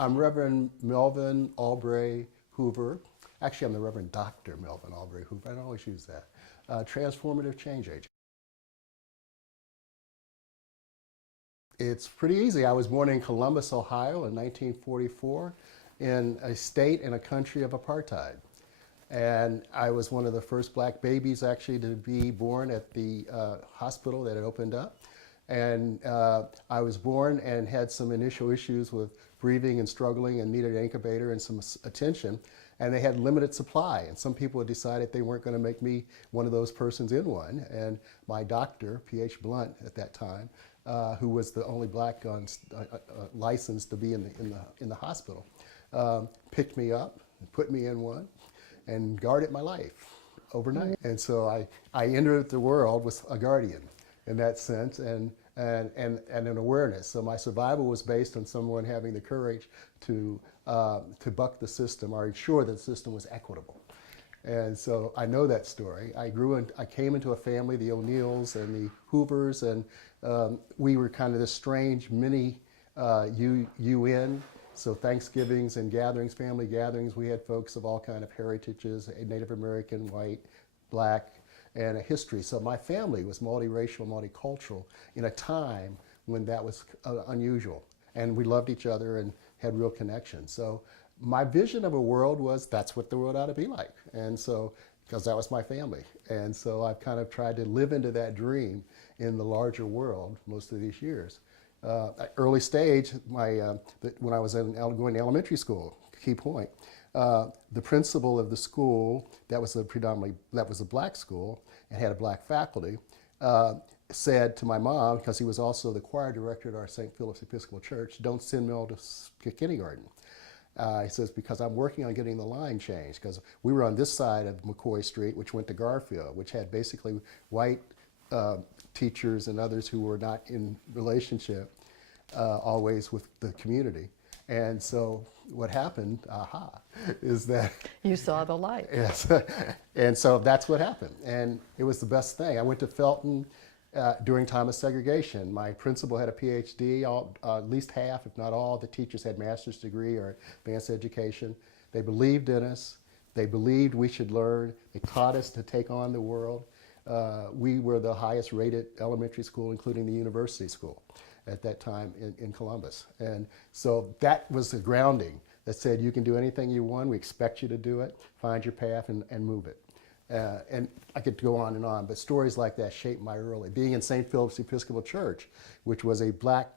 I'm Reverend Melvin Albury Hoover. Actually, I'm the Reverend Dr. Melvin Albury Hoover. I don't always use that. Transformative change agent. It's pretty easy. I was born in Columbus, Ohio in 1944 in a state and a country of apartheid. And I was one of the first black babies actually to be born at the hospital that had opened up. And I was born and had some initial issues with breathing and struggling and needed an incubator and some attention. And they had limited supply. And some people had decided they weren't going to make me one of those persons in one. And my doctor, P.H. Blunt at that time, who was the only black licensed to be in the hospital, picked me up and put me in one and guarded my life overnight. And so I entered the world with a guardian in that sense and an awareness. So my survival was based on someone having the courage to buck the system or ensure that the system was equitable. And so I know that story. I came into a family, the O'Neills and the Hoovers, and we were kind of this strange mini UN. So Thanksgivings and gatherings, family gatherings, we had folks of all kind of heritages, Native American, white, black, and a history. So my family was multiracial, multicultural in a time when that was unusual. And we loved each other and had real connection. So my vision of a world was that's what the world ought to be like. And so, because that was my family. And so I've kind of tried to live into that dream in the larger world most of these years. Early stage, when I was going to elementary school, key point, the principal of the school, that was a black school and had a black faculty, said to my mom, because he was also the choir director at our St. Philip's Episcopal Church, don't send Mel to kindergarten. He says, because I'm working on getting the line changed, because we were on this side of McCoy Street, which went to Garfield, which had basically white teachers and others who were not in relationship always with the community. And so what happened, is that... You saw the light. Yes. And so that's what happened. And it was the best thing. I went to Felton during time of segregation. My principal had a PhD. At least half, if not all, the teachers had master's degree or advanced education. They believed in us. They believed we should learn. They taught us to take on the world. We were the highest rated elementary school, including the university school at that time in Columbus. And so that was the grounding that said you can do anything you want, we expect you to do it, find your path and move it. And I could go on, but stories like that shaped my early. Being in St. Philip's Episcopal Church, which was a black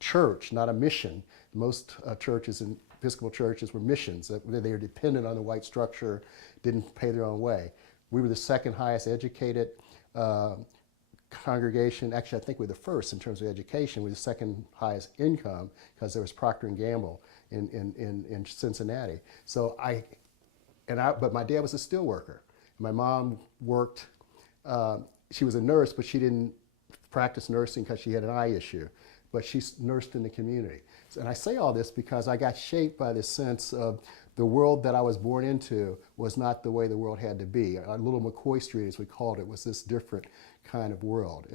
church, not a mission. Most churches and Episcopal churches were missions. They were dependent on the white structure, didn't pay their own way. We were the second highest educated congregation. Actually, I think we were the first in terms of education. We were the second highest income because there was Procter & Gamble in Cincinnati. So but my dad was a steel worker. My mom worked, she was a nurse, but she didn't practice nursing because she had an eye issue, but she nursed in the community. And I say all this because I got shaped by this sense of the world that I was born into was not the way the world had to be. Our little McCoy Street, as we called it, was this different kind of world.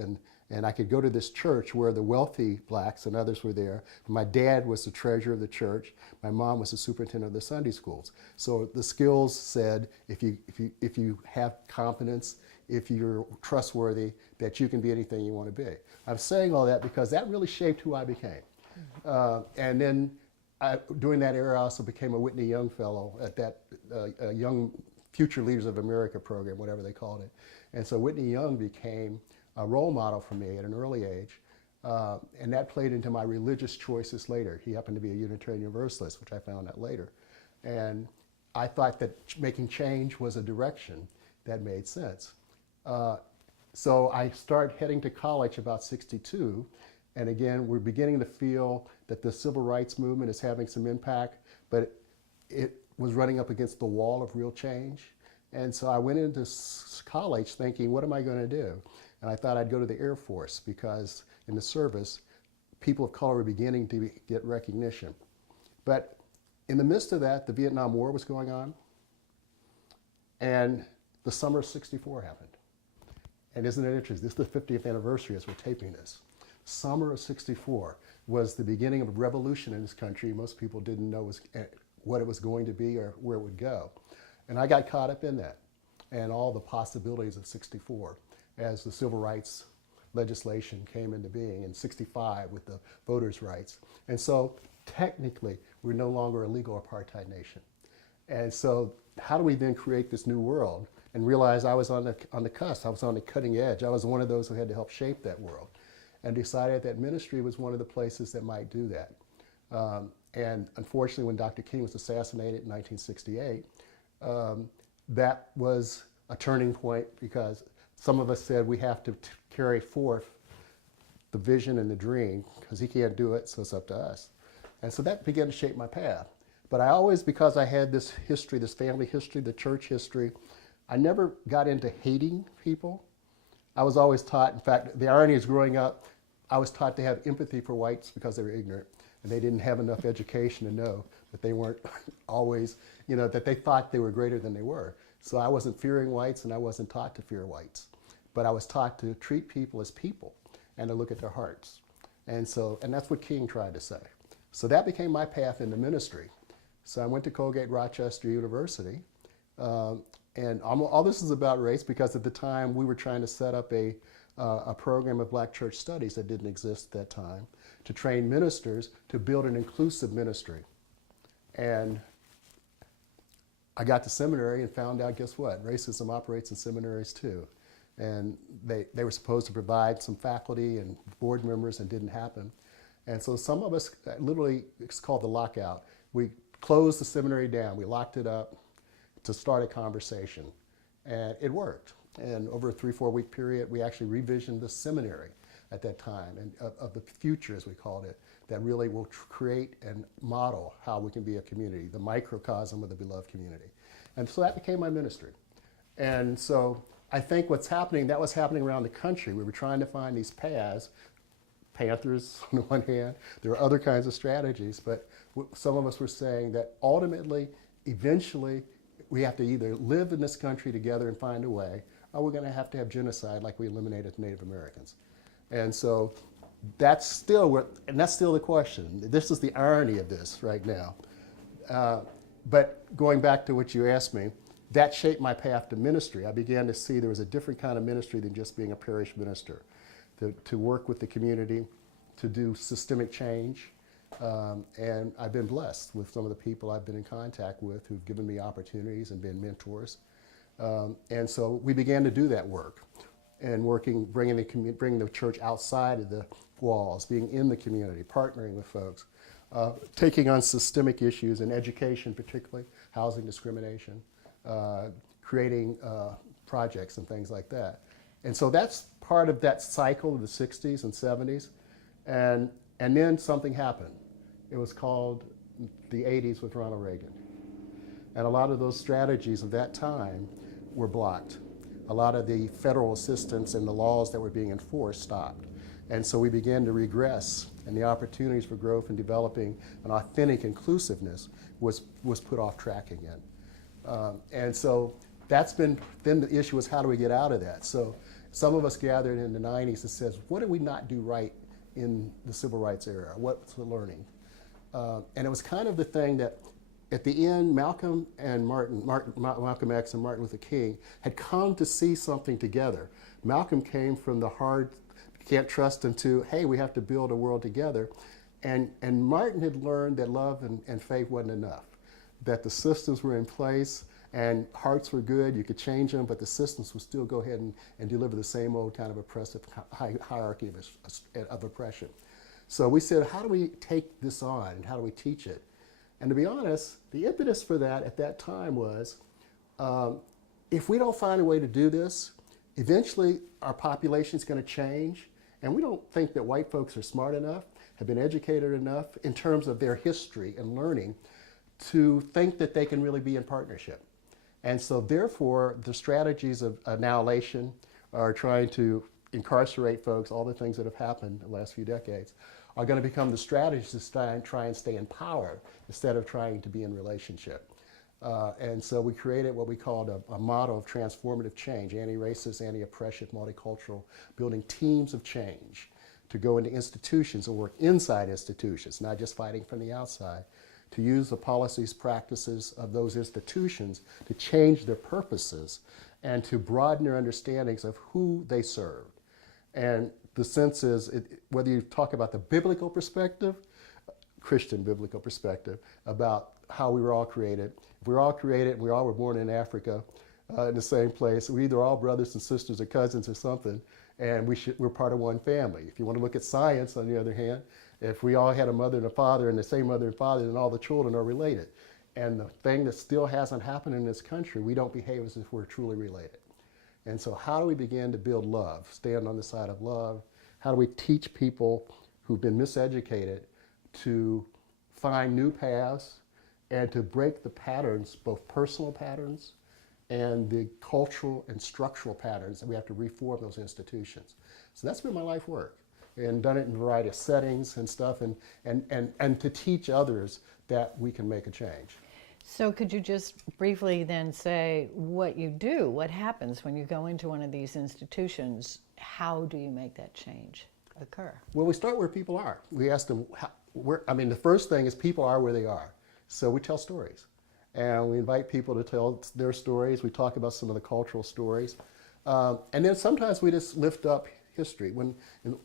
And I could go to this church where the wealthy blacks and others were there. My dad was the treasurer of the church. My mom was the superintendent of the Sunday schools. So the skills said, if you have competence, if you're trustworthy, that you can be anything you want to be. I'm saying all that because that really shaped who I became. And then during that era, I also became a Whitney Young Fellow at that Young Future Leaders of America program, whatever they called it. And so Whitney Young became a role model for me at an early age. And that played into my religious choices later. He happened to be a Unitarian Universalist, which I found out later. And I thought that making change was a direction that made sense. So I started heading to college about 62. And again, we're beginning to feel that the civil rights movement is having some impact, but it was running up against the wall of real change. And so I went into college thinking, what am I going to do? And I thought I'd go to the Air Force because in the service, people of color were beginning to get recognition. But in the midst of that, the Vietnam War was going on, and the summer of '64 happened. And isn't it interesting? This is the 50th anniversary as we're taping this. Summer of '64. was the beginning of a revolution in this country. Most people didn't know what it was going to be or where it would go. And I got caught up in that and all the possibilities of 64 as the civil rights legislation came into being in 65 with the voters' rights. And so technically, we're no longer a legal apartheid nation. And so how do we then create this new world and realize I was on the cusp, I was on the cutting edge. I was one of those who had to help shape that world and decided that ministry was one of the places that might do that. And unfortunately, when Dr. King was assassinated in 1968, that was a turning point because some of us said we have to carry forth the vision and the dream because he can't do it, so it's up to us. And so that began to shape my path. But I always, because I had this history, this family history, the church history, I never got into hating people. I was always taught, in fact, the irony is growing up, I was taught to have empathy for whites because they were ignorant and they didn't have enough education to know that they weren't always, that they thought they were greater than they were. So I wasn't fearing whites and I wasn't taught to fear whites. But I was taught to treat people as people and to look at their hearts. And that's what King tried to say. So that became my path into ministry. So I went to Colgate Rochester University. And all this is about race because at the time we were trying to set up a program of black church studies that didn't exist at that time to train ministers to build an inclusive ministry. And I got to seminary and found out, guess what? Racism operates in seminaries too. And they were supposed to provide some faculty and board members and didn't happen. And so some of us, literally, it's called the lockout. We closed the seminary down. We locked it up to start a conversation. And it worked. And over a 3-4 week period, we actually revisioned the seminary at that time, and of the future, as we called it, that really will create and model how we can be a community, the microcosm of the beloved community. And so that became my ministry. And so I think what's happening, that was happening around the country. We were trying to find these paths, Panthers on the one hand, there were other kinds of strategies, but some of us were saying that ultimately, eventually, we have to either live in this country together and find a way, or we're going to have genocide like we eliminated Native Americans. And so that's still the question. This is the irony of this right now. But going back to what you asked me, that shaped my path to ministry. I began to see there was a different kind of ministry than just being a parish minister, to work with the community, to do systemic change. And I've been blessed with some of the people I've been in contact with who've given me opportunities and been mentors. And so we began to do that work and bringing the church outside of the walls, being in the community, partnering with folks, taking on systemic issues in education, particularly housing discrimination, creating projects and things like that. And so that's part of that cycle of the 60s and 70s. And then something happened. It was called the 80s with Ronald Reagan. And a lot of those strategies of that time were blocked. A lot of the federal assistance and the laws that were being enforced stopped. And so we began to regress, and the opportunities for growth and developing an authentic inclusiveness was put off track again. And so then the issue was, how do we get out of that? So some of us gathered in the 90s and says, what did we not do right in the civil rights era? What's the learning? And it was kind of the thing that at the end, Malcolm X and Martin Luther King had come to see something together. Malcolm came from the hard, can't trust into, hey, we have to build a world together. And Martin had learned that love and faith wasn't enough, that the systems were in place and hearts were good, you could change them, but the systems would still go ahead and deliver the same old kind of oppressive hierarchy of oppression. So we said, how do we take this on and how do we teach it? And to be honest, the impetus for that at that time was, if we don't find a way to do this, eventually our population is going to change. And we don't think that white folks are smart enough, have been educated enough in terms of their history and learning to think that they can really be in partnership. And so therefore, the strategies of annihilation are trying to incarcerate folks, all the things that have happened in the last few decades, are going to become the strategies to try and stay in power instead of trying to be in relationship. And so we created what we called a model of transformative change, anti-racist, anti-oppression, multicultural, building teams of change to go into institutions and work inside institutions, not just fighting from the outside, to use the policies, practices of those institutions to change their purposes and to broaden their understandings of who they served. And the sense is, whether you talk about the biblical perspective, Christian biblical perspective, about how we were all created. If we were all created, we all were born in Africa, in the same place. We're either all brothers and sisters or cousins or something, and we're part of one family. If you want to look at science, on the other hand, if we all had a mother and a father and the same mother and father, then all the children are related. And the thing that still hasn't happened in this country, we don't behave as if we're truly related. And so how do we begin to build love, stand on the side of love? How do we teach people who've been miseducated to find new paths and to break the patterns, both personal patterns and the cultural and structural patterns that we have to reform those institutions? So that's been my life work, and done it in a variety of settings and stuff, and to teach others that we can make a change. So could you just briefly then say what you do, what happens when you go into one of these institutions? How do you make that change occur? Well, we start where people are. We ask them, the first thing is people are where they are. So we tell stories. And we invite people to tell their stories. We talk about some of the cultural stories. And then sometimes we just lift up history.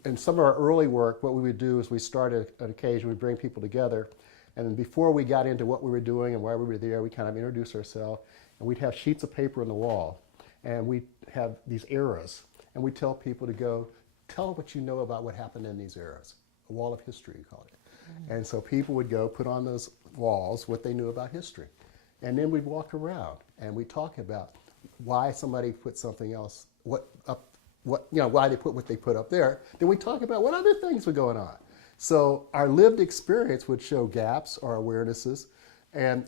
In some of our early work, what we would do is we started an occasion, we'd bring people together. And then before we got into what we were doing and why we were there, we kind of introduce ourselves. And we'd have sheets of paper on the wall. And we'd have these eras. And we tell people to go, tell what you know about what happened in these eras. A wall of history, we call it. Mm-hmm. And so people would go put on those walls what they knew about history. And then we'd walk around and we'd talk about why somebody put something else, why they put what they put up there. Then we talk about what other things were going on. So our lived experience would show gaps or awarenesses, and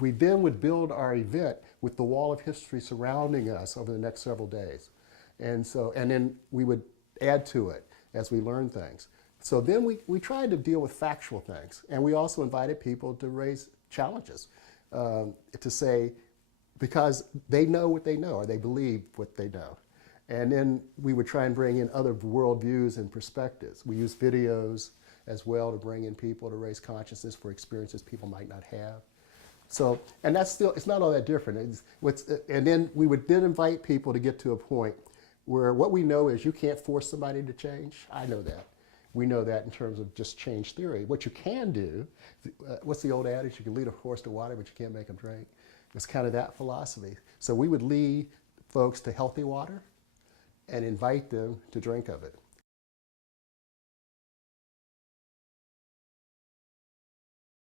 we then would build our event with the wall of history surrounding us over the next several days. And then we would add to it as we learn things. So then we tried to deal with factual things, and we also invited people to raise challenges, to say, because they know what they know, or they believe what they know. And then we would try and bring in other worldviews and perspectives. We use videos as well to bring in people to raise consciousness for experiences people might not have. So, and that's still, it's not all that different. And then we would then invite people to get to a point where what we know is you can't force somebody to change. I know that. We know that in terms of just change theory. What you can do, what's the old adage? You can lead a horse to water, but you can't make him drink. It's kind of that philosophy. So we would lead folks to healthy water and invite them to drink of it.